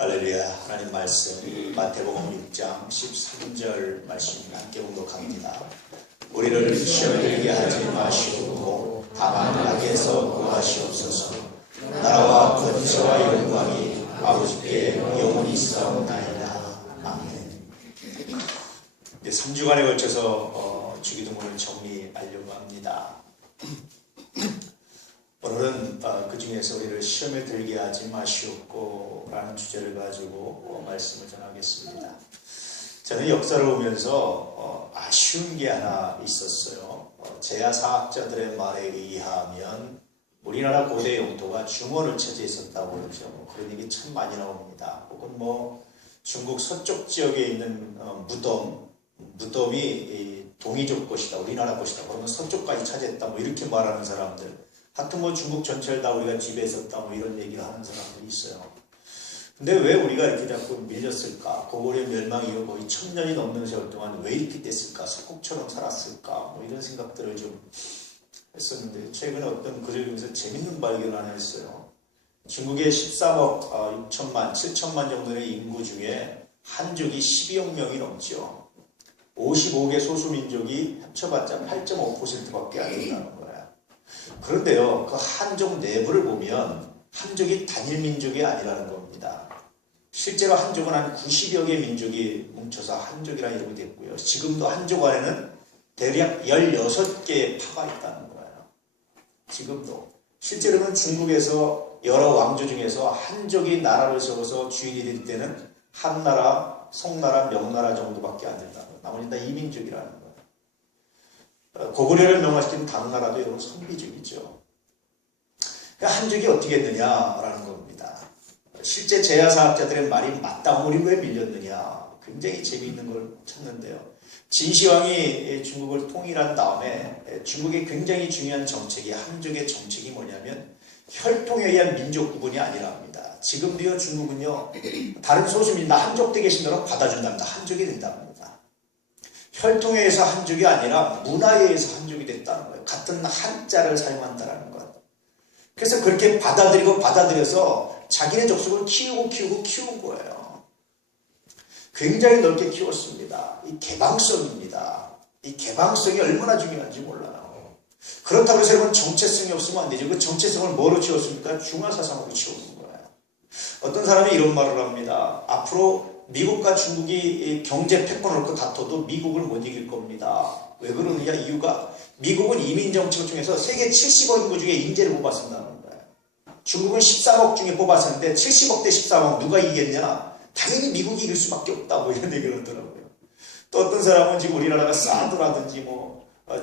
할렐루야. 하나님 말씀 마태복음 6장 13절 말씀 함께 봉독합니다. 우리를 시험에 들게 하지 마시고 다만 악에서 구하시옵소서. 나라와 권세와 영광이 아버지께 영원히 있사옵나이다. 아멘. 이제 3주간에 걸쳐서 주기도문을 정리하려고 합니다. 오늘은 그 중에서 우리를 시험에 들게 하지 마시옵고 라는 주제를 가지고 말씀을 전하겠습니다. 저는 역사를 보면서 아쉬운 게 하나 있었어요. 제야사학자들의 말에 의하면 우리나라 고대 영토가 중원을 차지했었다고 그러죠. 그런 얘기 참 많이 나옵니다. 혹은 중국 서쪽 지역에 있는 무덤이 동이족 것이다, 우리나라 것이다, 그러면 서쪽까지 차지했다, 이렇게 말하는 사람들, 하여튼 중국 전체를 다 우리가 지배했었다, 이런 얘기를 하는 사람들이 있어요. 근데 왜 우리가 이렇게 자꾸 밀렸을까? 고구려 멸망 이후 거의 1000년이 넘는 세월 동안 왜 이렇게 됐을까? 석국처럼 살았을까? 이런 생각들을 좀 했었는데, 최근에 어떤 글을 보면서 재밌는 발견을 하나 했어요. 중국의 13억 6천만, 7천만 정도의 인구 중에 한족이 12억 명이 넘죠. 55개 소수민족이 합쳐봤자 8.5%밖에 안 된다는 거예요. 그런데요, 그 한족 내부를 보면 한족이 단일 민족이 아니라는 겁니다. 실제로 한족은 한 90여 개 민족이 뭉쳐서 한족이라는 이름이 됐고요. 지금도 한족 안에는 대략 16개의 파가 있다는 거예요. 지금도. 실제로는 중국에서 여러 왕조 중에서 한족이 나라를 세워서 주인이 될 때는 한나라, 송나라, 명나라 정도밖에 안 된다는 거예요. 나머지는 다 이민족이라는 거예요. 고구려를 명화시킨 당나라도 여러분 선비족이죠. 한족이 어떻게 했느냐라는 겁니다. 실제 제야사학자들의 말이 맞다. 우리 왜 밀렸느냐. 굉장히 재미있는 걸 찾는데요. 진시황이 중국을 통일한 다음에 중국의 굉장히 중요한 정책이, 한족의 정책이 뭐냐면 혈통에 의한 민족 구분이 아니라 합니다. 지금도요, 중국은요, 다른 소수민족, 한족대 계신다고 받아준답니다. 한족이 된답니다. 혈통에 의해서 한족이 아니라 문화에 의해서 한족이 됐다는 거예요. 같은 한자를 사용한다는 것. 그래서 그렇게 받아들여서 자기네 족속을 키운 거예요. 굉장히 넓게 키웠습니다. 이 개방성입니다. 이 개방성이 얼마나 중요한지 몰라요. 그렇다고 해서 여러분 정체성이 없으면 안 되죠. 그 정체성을 뭐로 키웠습니까? 중화사상으로 키우는 거예요. 어떤 사람이 이런 말을 합니다. 앞으로 미국과 중국이 경제 패권을 놓고 다퉈도 미국을 못 이길 겁니다. 왜 그러느냐? 이유가 미국은 이민정책 중에서 세계 70억 인구 중에 인재를 뽑았습니다는 거예요. 중국은 13억 중에 뽑았었는데 70억 대 13억 누가 이기겠냐? 당연히 미국이 이길 수밖에 없다. 이런 얘기를 하더라고요. 또 어떤 사람은 지금 우리나라가 사드라든지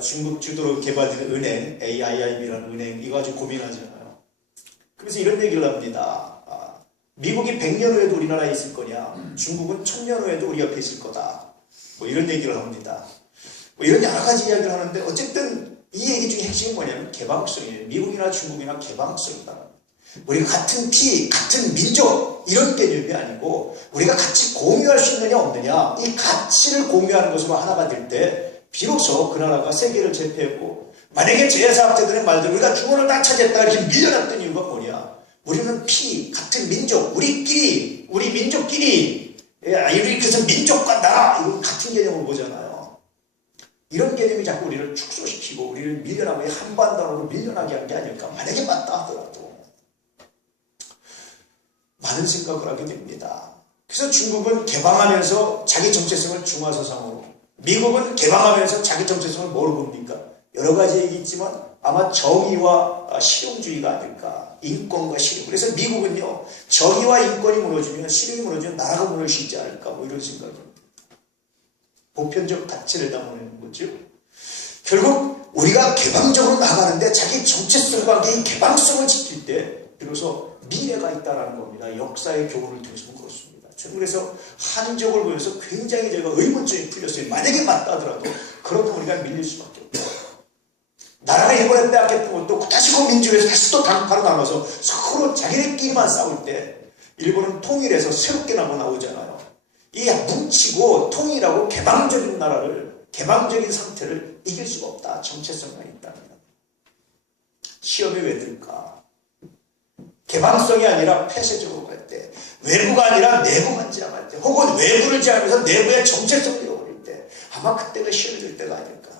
중국 주도로 개발되는 은행, AIIB라는 은행 이거 아주 고민하잖아요. 그래서 이런 얘기를 합니다. 미국이 100년 후에도 우리나라에 있을 거냐, 중국은 1000년 후에도 우리 옆에 있을 거다. 이런 얘기를 합니다. 이런 여러 가지 이야기를 하는데, 어쨌든 이 얘기 중에 핵심이 뭐냐면 개방성이에요. 미국이나 중국이나 개방성이다. 우리가 같은 피, 같은 민족, 이런 개념이 아니고, 우리가 같이 공유할 수 있느냐 없느냐, 이 가치를 공유하는 것으로 하나가 될 때, 비로소 그 나라가 세계를 제패했고, 만약에 제야사학자들의 말대로 우리가 중원을 다 차지했다 이렇게 밀려났던 이유가 뭐냐? 우리는 피, 같은 민족, 우리 민족끼리, 우리 그래서 민족과 나라, 이건 같은 개념으로 보잖아요. 이런 개념이 자꾸 우리를 축소시키고, 우리를 밀려나고, 한반도로 밀려나게 한 게 아닐까. 만약에 맞다 하더라도. 많은 생각을 하게 됩니다. 그래서 중국은 개방하면서 자기 정체성을 중화사상으로, 미국은 개방하면서 자기 정체성을 뭐로 봅니까? 여러 가지 얘기 있지만, 아마 정의와 실용주의가 아닐까. 인권과 실용. 그래서 미국은요, 정의와 인권이 무너지면, 실용이 무너지면 나라가 무너질 수 있지 않을까. 이런 생각입니다. 보편적 가치를 담아내는 거죠. 결국 우리가 개방적으로 나가는데 자기 정체성과 이 개방성을 지킬 때 비로소 미래가 있다는 겁니다. 역사의 교훈을 통해서 그렇습니다. 저는 그래서 한족을 보면서 굉장히 제가 의문점이 풀렸어요. 만약에 맞다 하더라도 그렇다면 우리가 밀릴 수밖에 없다. 나라가 일본에 빼앗겼던 것도 다시 그 민족에서 다시 또 당파로 나눠서 서로 자기네끼리만 싸울 때 일본은 통일해서 새롭게 나오잖아요. 이 뭉치고 통일하고 개방적인 나라를, 개방적인 상태를 이길 수가 없다. 정체성만 있다면. 시험에 왜 들까? 개방성이 아니라 폐쇄적으로 갈 때, 외부가 아니라 내부만 지향할 때, 혹은 외부를 지향하면서 내부의 정체성을 잃어버릴 때, 아마 그때가 시험이 될 때가 아닐까.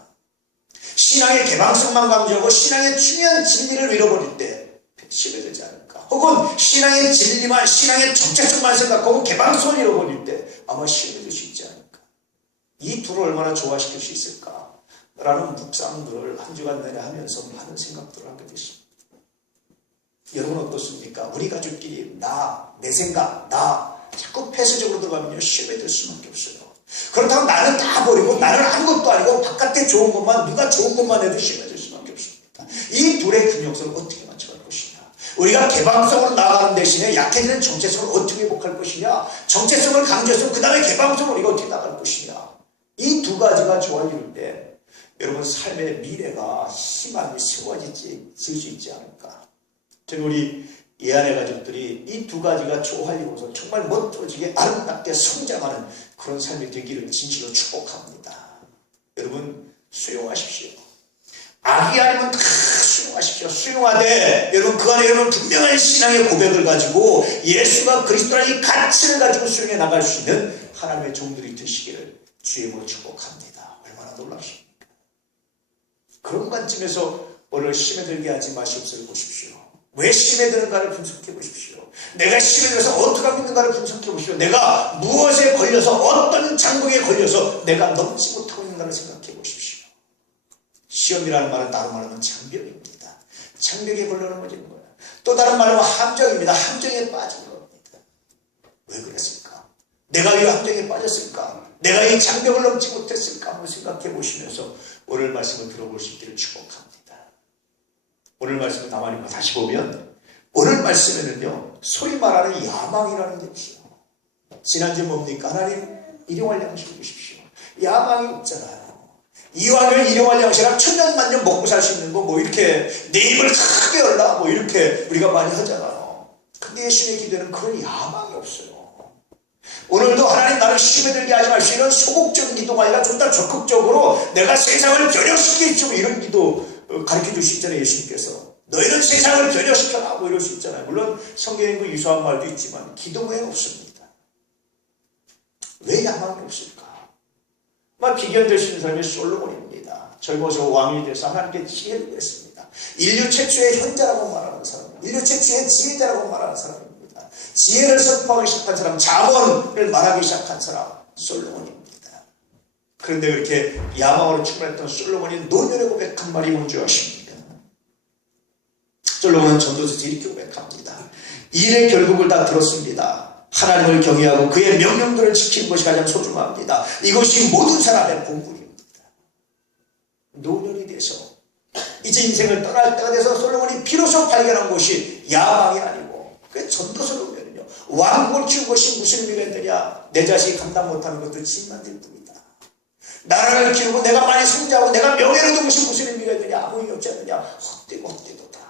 신앙의 개방성만 강조하고 신앙의 중요한 진리를 잃어버릴 때 시험이 되지 않을까. 혹은 신앙의 진리만, 신앙의 정체성만 생각하고 개방성을 잃어버릴 때 아마 시험이 될 수 있지 않을까. 이 둘을 얼마나 조화시킬 수 있을까 라는 묵상들을 한 주간 내내 하면서 많은 생각들을 하게 됐습니다. 여러분 어떻습니까? 우리 가족끼리 내 생각, 자꾸 폐쇄적으로 들어가면요 시험에 들 수밖에 없어요. 그렇다고 나는 다 버리고 나는 아무것도 아니고 바깥에 좋은 것만, 누가 좋은 것만 해도 시험에 들 수밖에 없습니다. 이 둘의 균형성을 어떻게 맞춰갈 것이냐. 우리가 개방성으로 나아가는 대신에 약해지는 정체성을 어떻게 회복할 것이냐. 정체성을 강조해서 그 다음에 개방성을 우리가 어떻게 나갈 것이냐. 이 두 가지가 조화를 때 여러분 삶의 미래가 희망이 세워질 수 있지 않을까. 저는 우리 예안의 가족들이 이 두 가지가 조화이루어서 정말 멋들어지게 아름답게 성장하는 그런 삶이 되기를 진실로 축복합니다. 여러분 수용하십시오. 악이 아니면 다 수용하십시오. 수용하되 여러분 그 안에 여러분 분명한 신앙의 고백을 가지고 예수가 그리스도라는 이 가치를 가지고 수용해 나갈 수 있는 하나님의 종들이 되시기를 주의 이름으로 축복합니다. 얼마나 놀랍습니까? 그런 관점에서 오늘 시험에 들게 하지 마시옵소서. 보십시오. 왜 시험에 드는가를 분석해 보십시오. 내가 시험에 들어서 어떻게 하고 있는가를 분석해 보십시오. 내가 무엇에 걸려서 어떤 장벽에 걸려서 내가 넘지 못하고 있는가를 생각해 보십시오. 시험이라는 말은 다른 말하면 장벽입니다. 장벽에 걸려 넘어지는 거예요. 또 다른 말하면 함정입니다. 함정에 빠지는 겁니다. 왜 그랬을까? 내가 이 함정에 빠졌을까? 내가 이 장벽을 넘지 못했을까? 한번 생각해 보시면서 오늘 말씀을 들어볼 수 있기를 축복합니다. 오늘 말씀을 나만이고 다시 보면 오늘 말씀에는요 소위 말하는 야망이라는 게 있어요. 지난주 뭡니까? 하나님 일용할 양식을 주십시오. 야망이 없잖아요. 이왕을 일용할 양식이라 천년만년 먹고 살 수 있는 거 뭐 이렇게 내 입을 크게 열라 뭐 이렇게 우리가 많이 하잖아요. 근데 예수님의 기도에는 그런 야망이 없어요. 오늘도 하나님 나를 시험에 들게 하지 마시고 이런 소극적인 기도가 아니라 좀 더 적극적으로 내가 세상을 변혁시키겠죠 이런 기도 가르쳐줄 수 있잖아요. 예수님께서 너희는 세상을 변혁시켜라 뭐 이럴 수 있잖아요. 물론 성경에 그 유사한 말도 있지만 기도 외에 없습니다. 왜 야망이 없을까? 비견될 수 있는 사람이 솔로몬입니다. 젊어서 왕이 돼서 하나님께 지혜를 구했습니다. 인류 최초의 현자라고 말하는 사람입니다. 인류 최초의 지혜자라고 말하는 사람입니다. 지혜를 선포하기 시작한 사람, 자본을 말하기 시작한 사람 솔로몬입니다. 그런데 그렇게 야망으로 충만했던 솔로몬이 노년에 고백한 말이 뭔지 아십니까? 솔로몬은 전도서에서 이렇게 고백합니다. 일의 결국을 다 들었습니다. 하나님을 경외하고 그의 명령들을 지키는 것이 가장 소중합니다. 이것이 모든 사람의 본분입니다. 노년이 돼서 이제 인생을 떠날 때가 돼서 솔로몬이 비로소 발견한 것이 야망이 아니고 그 전도서를 보면요 왕국을 키운 것이 무슨 의미가 있느냐. 내 자식이 감당 못하는 것도 짐만 될 뿐이다. 나라를 키우고 내가 많이 성장하고 내가 명예를 얻은 것이 무슨 의미가 있느냐. 아무 의미 없지 않느냐. 헛되고 헛되도다.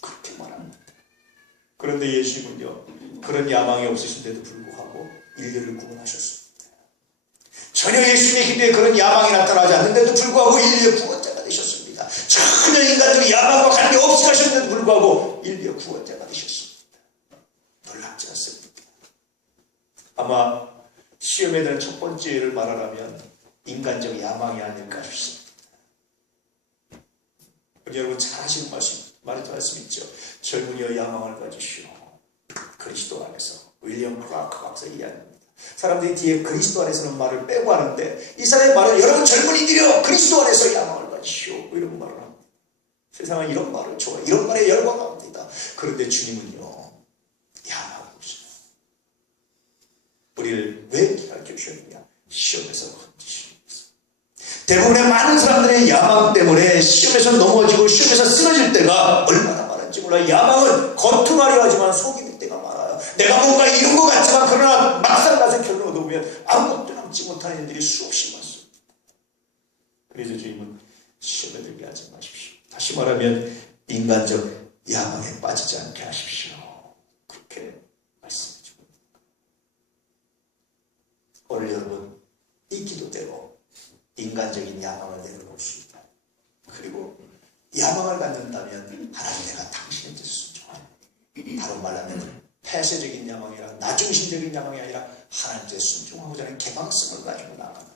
그렇게 말합니다. 그런데 예수님은요 그런 야망이 없으신데도 불구하고 인류를 구원하셨습니다. 전혀 예수님의 기도에 그런 야망이 나타나지 않는데도 불구하고 인류의 구원자가 되셨습니다. 전혀 인간들이 야망과 관계없이 가셨는데도 불구하고 인류의 구원자가 되셨습니다. 놀랍지 않습니까? 아마 시험에 대한 첫 번째를 말하라면 인간적 야망이 아닐까 싶습니다. 여러분 잘 아시는 말씀 있죠. 젊은이여 야망을 가지시오. 그리스도 안에서. 윌리엄 클라크 박사 이야기입니다. 사람들이 뒤에 그리스도 안에서는 말을 빼고 하는데 이 사람의 말은 여러분 젊은이들이여 그리스도 안에서 야망을 가지시오. 이런 말을 합니다. 세상은 이런 말을 좋아해요. 이런 말에 열광합니다. 그런데 주님은요 야망이 없어요. 우리를 왜 기다려 주셨느냐. 시험에서 건지시오. 대부분의 많은 사람들의 야망 때문에 시험에서 넘어지고 시험에서 쓰러질 때가 얼마나 많은지 몰라요. 야망은 겉으로 하려 하지만 속이 될 때가 많아요. 내가 뭔가 이룬 것 같지만 그러나 막상 가서 결론을 얻어보면 아무것도 남지 못하는 일들이 수없이 많습니다. 그래서 주님은 시험에 들게 하지 마십시오. 다시 말하면 인간적 야망에 빠지지 않게 하십시오. 그렇게 말씀해 줍니다. 오늘 여러분 이 기도대로 인간적인 야망을 내려놓습니다. 그리고 야망을 갖는다면 하나님 내가 당신의 뜻을 좋아해요. 다른 말하면 폐쇄적인 야망이 아니라 나중심적인 야망이 아니라 하나님께 순종하고자 하는 개방성을 가지고 나가는,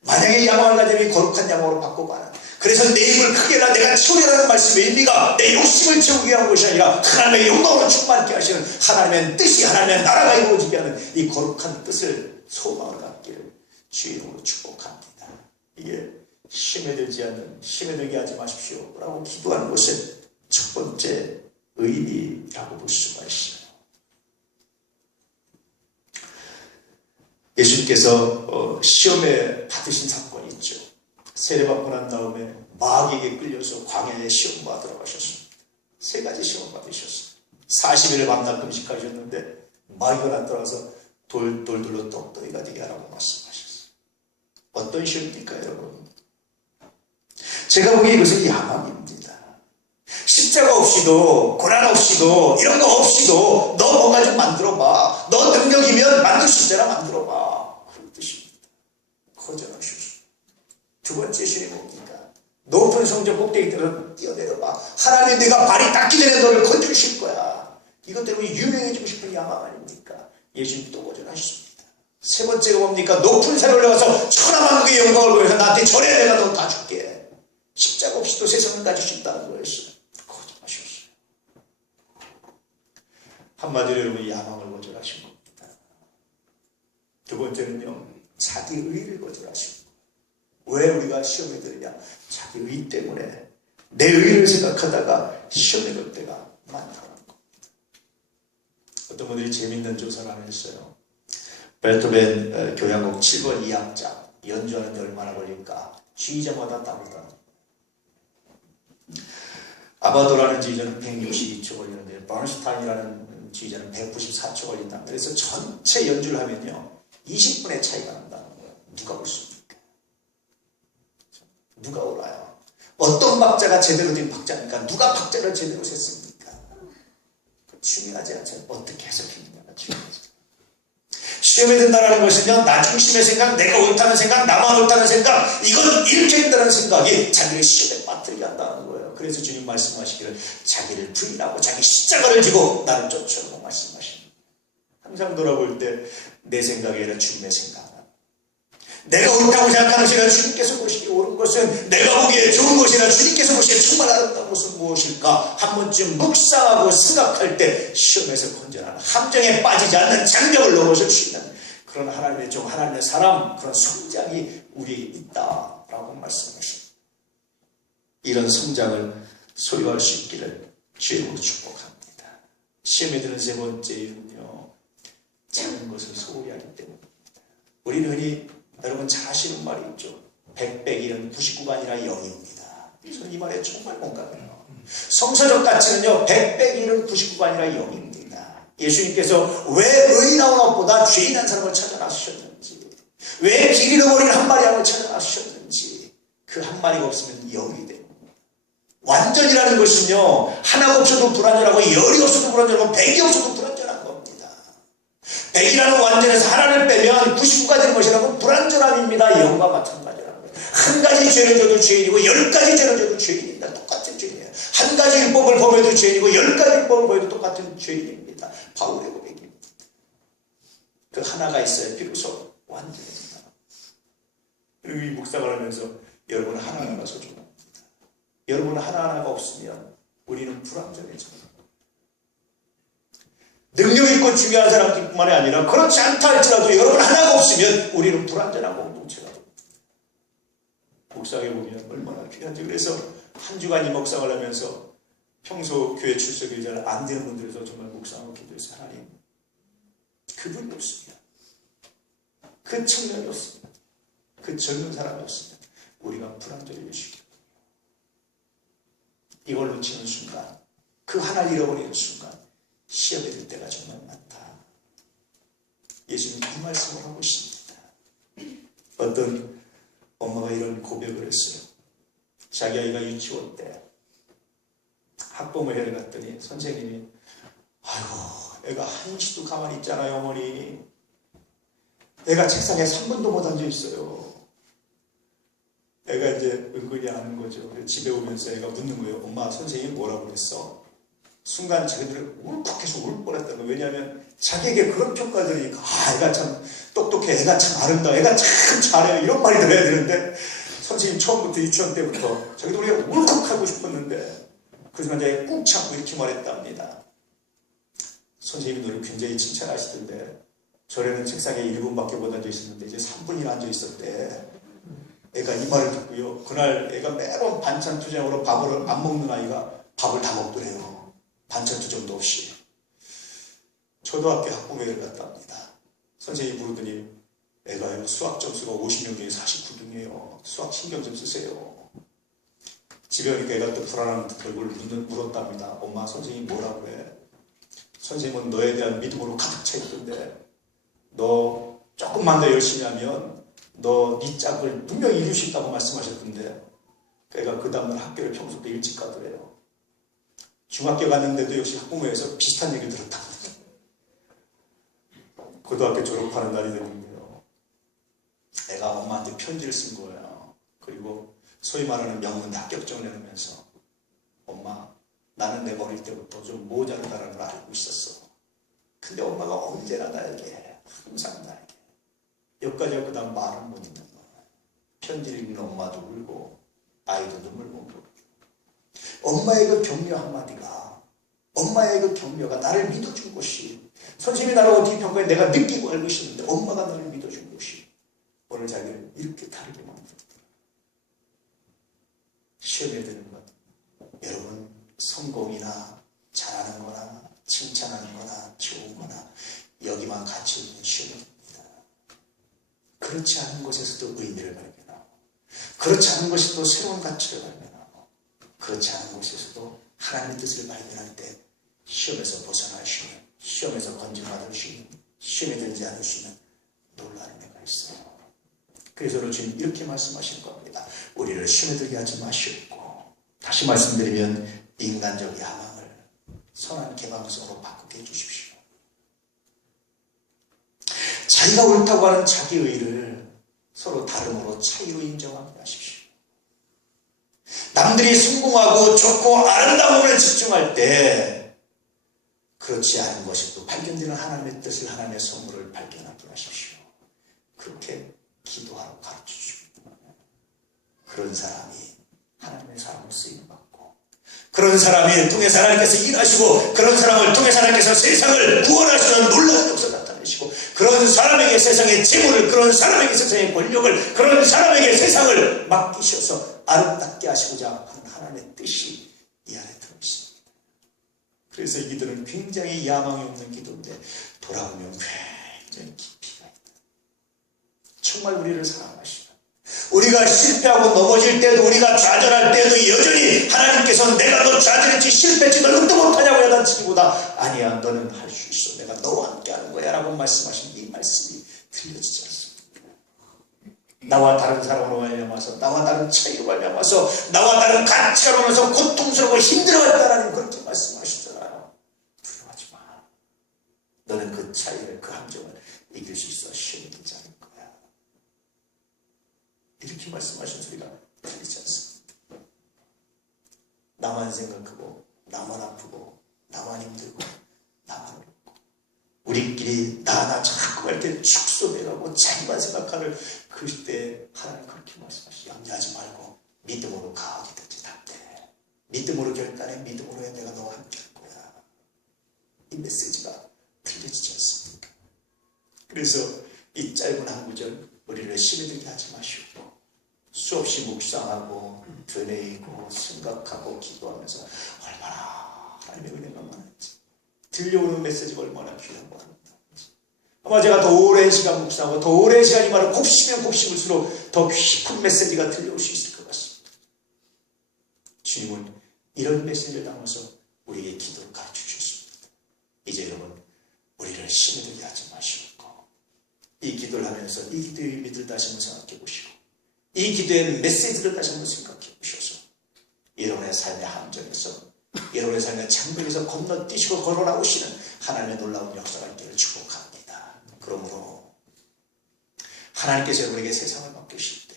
만약에 야망을 가지면 거룩한 야망으로 바꿔가는, 그래서 내 입을 크게라 내가 채우리라는 말씀의 의미가 내 욕심을 채우기 위한 것이 아니라 하나님의 영광으로 충만케 하시는 하나님의 뜻이, 하나님의 나라가 이루어지게 하는 이 거룩한 뜻을 소망을 갖기를 주의 이름으로 축복합니다. 이게 힘에 들지 않는, 힘에 들게 하지 마십시오 라고 기도하는 것의 첫 번째 의미라고 볼 수가 있어요. 예수님께서 시험에 받으신 사건이 있죠. 세례받고 난 다음에 마귀에게 끌려서 광야에 시험과 들어가셨습니다. 3가지 시험 받으셨어요. 40일을 밤낮 금식하셨는데 마귀가 나타나서 돌돌로 떡덩이가 되게 하라고 말씀하셨어요. 어떤 시험입니까 여러분? 제가 보기에 이것은 야망입니다. 십자가 없이도, 고난 없이도, 이런 거 없이도 너 뭔가 좀 만들어봐. 너 능력이면 만들 수 있잖아, 만들어봐. 그런 뜻입니다. 거절하셨어요. 두 번째 시험이 뭡니까? 높은 성전 꼭대기 들어 뛰어내려봐. 하나님 내가 발이 닿기 전에 너를 건져주실 거야. 이것 때문에 유명해지고 싶은 야망 아닙니까? 예수님 또 거절하셨습니다. 세 번째가 뭡니까? 높은 산에 올라가서 천하만국의 영광을 보여서 나한테 절해, 내가 너 다 줄게. 십자가 없이도 세상을 가질 수 있다는 거였어요. 거절하셨어요. 한마디로 여러분 야망을 거절하신 겁니다. 두 번째는요, 자기 의를 거절하신 겁니다. 왜 우리가 시험에 들느냐? 자기 의 때문에 내 의를 생각하다가 시험에 들 때가 많다는 겁니다. 어떤 분들이 재밌는 조사를 하나 했어요. 베토벤 교향곡 7번 2악장 연주하는데 얼마나 걸릴까? 지휘자마다 다르다. 아바도라는 지휘자는 162초 걸리는데 버너스타인이라는 지휘자는 194초 걸린다. 그래서 전체 연주를 하면요 20분의 차이가 난다는 거예요. 누가 볼 수 있습니까? 누가 올라요? 어떤 박자가 제대로 된 박자입니까? 누가 박자를 제대로 셌습니까? 중요하지 않죠. 어떻게 해석했느냐가 중요하죠. 시험에 든다는 것은요, 나 중심의 생각, 내가 옳다는 생각, 나만 옳다는 생각, 이건 이렇게 된다는 생각이 자기를 시험에 빠뜨리게 한다는 거예요. 그래서 주님 말씀하시기를 자기를 부인하고 자기 십자가를 지고 나를 쫓으라고 말씀하십니다. 항상 돌아볼 때 내 생각이 아니라 주님의 생각. 내가 옳다고 생각하는 것이라 주님께서 보시기에 옳은 것은, 내가 보기에 좋은 것이라 주님께서 보시기에 정말 아름다운 것은 무엇일까? 한 번쯤 묵상하고 생각할 때 시험에서 건전한 함정에 빠지지 않는 장벽을 넘어설 수 있는 그런 하나님의 종, 하나님의 사람, 그런 성장이 우리에게 있다라고 말씀하십니다. 이런 성장을 소유할 수 있기를 주님으로 축복합니다. 시험에 드는 세 번째 이유는요, 작은 것을 소홀히 하기 때문입니다. 우리는 흔히 여러분 잘 아시는 말이 있죠. 100백일은 99가 아니라 0입니다. 저는 이 말에 정말 공감해요. 성서적 가치는요, 100백일은 99가 아니라 0입니다. 예수님께서 왜 의인아운 것보다 죄인한 사람을 찾아 나서셨는지, 왜 길 잃어버린 한 마리 양을 찾아 나서셨는지, 그 한 마리가 없으면 0이 됩니다. 완전이라는 것은요, 하나가 없어도 불완전하고 10이 없어도 불완전하고 100이 없어도 불완전한 겁니다. 100이라는 완전에서 하나를 빼면 99가 되는 것이라고 불완전함입니다. 0과 마찬가지라는 거예요. 한 가지 죄를 져도 죄인이고 10가지 죄를 져도 죄인입니다. 똑같은 죄인이에요. 한 가지 율법을 범해도 죄인이고 10가지 율법을 범해도 똑같은 죄인입니다. 바울의 고백입니다. 그 하나가 있어야 비로소 완전해진다. 그리고 이 묵상을 하면서 여러분 하나하나가 소중합니다. 여러분 하나하나가 없으면 우리는 불완전해집니다. 능력 있고 중요한 사람들뿐만이 아니라 그렇지 않다 할지라도 여러분 하나가 없으면 우리는 불완전한 공동체가 됩니다. 묵상해 보면 얼마나 귀한지. 그래서 한 주간 이 묵상을 하면서 평소 교회 출석이 잘 안 되는 분들에서 정말 묵상하고 기도해서 하나님, 그분이 없습니다. 그 청년이 없습니다. 그 젊은 사람이 없습니다. 우리가 불완전해지시기 바랍니다. 이걸 놓치는 순간, 그 하나를 잃어버리는 순간 시험에 들 때가 정말 많다. 예수님 이 말씀을 하고 있습니다. 어떤 엄마가 이런 고백을 했어요. 자기 아이가 유치원 때 학부모 회를 갔더니 선생님이, 아이고 애가 한시도 가만히 있잖아요 어머니. 애가 책상에 3분도 못 앉아있어요. 애가 이제 은근히 아는 거죠. 집에 오면서 애가 묻는 거예요. 엄마, 선생님이 뭐라고 그랬어? 순간 자기들이 울컥해서 울 뻔했다는 거예요. 왜냐하면 자기에게 그런 평가를 들으니까 애가 참 똑똑해, 애가 참 아름다워, 애가 참 잘해요, 이런 말이 들어야 되는데 선생님 처음부터 유치원 때부터 자기도 우리가 울컥하고 싶었는데 그래서 이제 꾹 참고 이렇게 말했답니다. 선생님이 너를 굉장히 칭찬하시던데 전에는 책상에 1분밖에 못 앉아 있었는데 이제 3분이나 앉아 있었대. 애가 이 말을 듣고요. 그날 애가 매번 반찬 투정으로 밥을 안 먹는 아이가 밥을 다 먹더래요. 반찬 투정도 없이. 초등학교 학부모회를 갔답니다. 선생님이 부르더니 애가 수학 점수가 50명 중에 49등이에요. 수학 신경 좀 쓰세요. 집에 오니까 애가 또 불안한 얼굴을 물었답니다. 엄마, 선생님이 뭐라고 해? 선생님은 너에 대한 믿음으로 가득 차 있던데 너 조금만 더 열심히 하면 너 네 짝을 분명히 이룰 수 있다고 말씀하셨던데 애가 그 다음날 학교를 평소보다 일찍 가더래요. 중학교 갔는데도 역시 학부모에서 비슷한 얘기를 들었답니다. 고등학교 졸업하는 날이 됐는데요. 애가 엄마한테 편지를 쓴 거예요. 그리고 소위 말하는 명문 합격증을 내놓으면서 엄마, 나는 내 어릴 때부터 좀 모자르다는 걸 알고 있었어. 근데 엄마가 언제나 나에게, 항상 나에게 여기까지 그 다음 말을 못 읽는 거야. 편지를 읽는 엄마도 울고 아이도 눈물 보고 엄마의 그 격려 한마디가, 엄마의 그 격려가 나를 믿어준 것이, 선생님이 나를 어떻게 평가해 내가 느끼고 알고 있었는데 엄마가 나를 믿어준 것이 오늘 자기를 이렇게 다르게 만들었다. 시험에 드는 것, 여러분 성공이나 잘하는 거나 칭찬하는 거나 좋은 거나 여기만 갇혀 있는 시험입니다. 그렇지 않은 곳에서도 의미를 발견하고, 그렇지 않은 것이 또 새로운 가치를 발견하고, 그렇지 않은 곳에서도 하나님의 뜻을 발견할 때 시험에서 벗어날 수 있는, 시험에서 건져받을 수 있는, 시험에 들지 않을 수 있는 놀라운 은혜가 있어요. 그래서 오늘 주님 이렇게 말씀하시는 겁니다. 우리를 시험에 들게 하지 마시옵고, 다시 말씀드리면 인간적 야망을 선한 개방성으로 바꾸게 해주십시오. 자기가 옳다고 하는 자기 의를 서로 다름으로 차이로 인정하게 하십시오. 남들이 성공하고 좋고 아름다운 부분에 집중할 때 그렇지 않은 것이 또 발견되는 하나님의 뜻을, 하나님의 선물을 발견하게 하십시오. 그렇게 기도하라고 가르쳐 주십니다. 그런 사람이 하나님의 사람을 쓰임받고, 그런 사람이 통해서 하나님께서 일하시고, 그런 사람을 통해서 하나님께서 세상을 구원하시는 놀라운 역사를 나타내시고, 그런 사람에게 세상의 재물을, 그런 사람에게 세상의 권력을, 그런 사람에게 세상을 맡기셔서 아름답게 하시고자 하는 하나님의 뜻이 이 안에 들어있습니다. 그래서 이 기도는 굉장히 야망이 없는 기도인데 돌아보면 굉장히 깊이가 있다. 정말 우리를 사랑하시고, 우리가 실패하고 넘어질 때도, 우리가 좌절할 때도 여전히 하나님께서 내가 너 좌절했지 실패했지 너 응도 못하냐고 야단치기보다 아니야, 너는 할 수 있어, 내가 너와 함께 하는 거야 라고 말씀하신 이 말씀이 들려지지 않습니까? 나와 다른 사람으로 말미암아서, 나와 다른 차이로 말미암아서, 나와 다른 가치관으로서 고통스럽고 힘들어할 때 하나님 그렇게 말씀하시잖아요. 두려워하지 마. 너는 그 차이를, 그 함정을 이길 수 있어. 시험이 되지 않을 거야. 이렇게 말씀하신 소리가 들리지 않습니다. 나만 생각하고, 나만 아프고, 나만 힘들고, 나만 어렵고, 우리끼리 나나 자꾸 이렇게 축소돼가고 자기만 생각하는 그때 하나님 그렇게 말씀하시죠. 염려하지 말고 믿음으로 가, 어디든지 닿대. 믿음으로 결단해, 믿음으로 해, 내가 너와 함께 할 거야. 이 메시지가 들려지지 않습니까? 그래서 이 짧은 한 구절 우리를 시험에 들게 하지 마시고, 수없이 묵상하고 되뇌이고 생각하고 기도하면서 얼마나 하나님의 은혜가 많은지, 들려오는 메시지가 얼마나 귀하고 아름다운지, 아마 제가 더 오랜 시간 묵상하고 더 오랜 시간 이 말을 곱씹으면 곱씹을수록 더 깊은 메시지가 들려올 수 있을 것 같습니다. 주님은 이런 메시지를 담아서 우리에게 기도를 가르쳐 주셨습니다. 이제 여러분, 우리를 시험에 들게 하지 마시고, 이 기도를 하면서 이 기도의 의미를 다시 한번 생각해 보시고, 이 기도의 메시지를 다시 한번 생각해 보셔서 여러분의 삶의 함정에서, 여러분의 삶의 장벽에서 건너뛰시고 걸어나오시는 하나님의 놀라운 역사가 있기를 축복합니다. 그러므로 하나님께서 여러분에게 세상을 맡기실 때,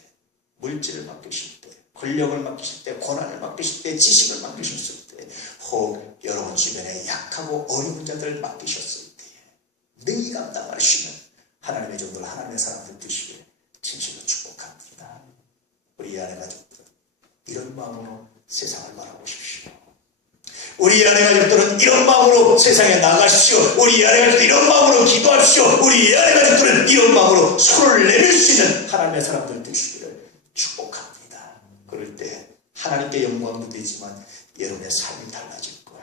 물질을 맡기실 때, 권력을 맡기실 때, 고난을 맡기실 때, 지식을 맡기셨을 때 혹 여러분 주변에 약하고 어려운 자들을 맡기셨을 때에 능히 감당할 수 있는 하나님의 종들, 하나님의 사람들 되시기를 진실로 축복합니다. 우리 이 안에 가족들 이런 마음으로 세상을 바라보십시오. 우리 아내 가족들은 이런 마음으로 세상에 나가십시오. 우리 아내 가족들 이런 마음으로 기도합시오. 우리 아내 가족들은 이런 마음으로 손을 내밀 수 있는 하나님의 사람들 되시기를 축복합니다. 그럴 때 하나님께 영광도 되지만 여러분의 삶이 달라질 거예요.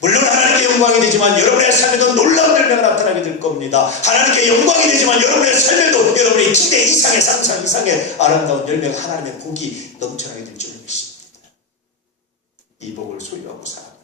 물론 하나님께 영광이 되지만 여러분의 삶에도 놀라운 열매가 나타나게 될 겁니다. 하나님께 영광이 되지만 여러분의 삶에도 여러분의 기대 이상의 상상 이상의 아름다운 열매가 하나님의 복이 넘쳐나게 될 줄 믿습니다. 이 복을 소유하고 살아갑니다.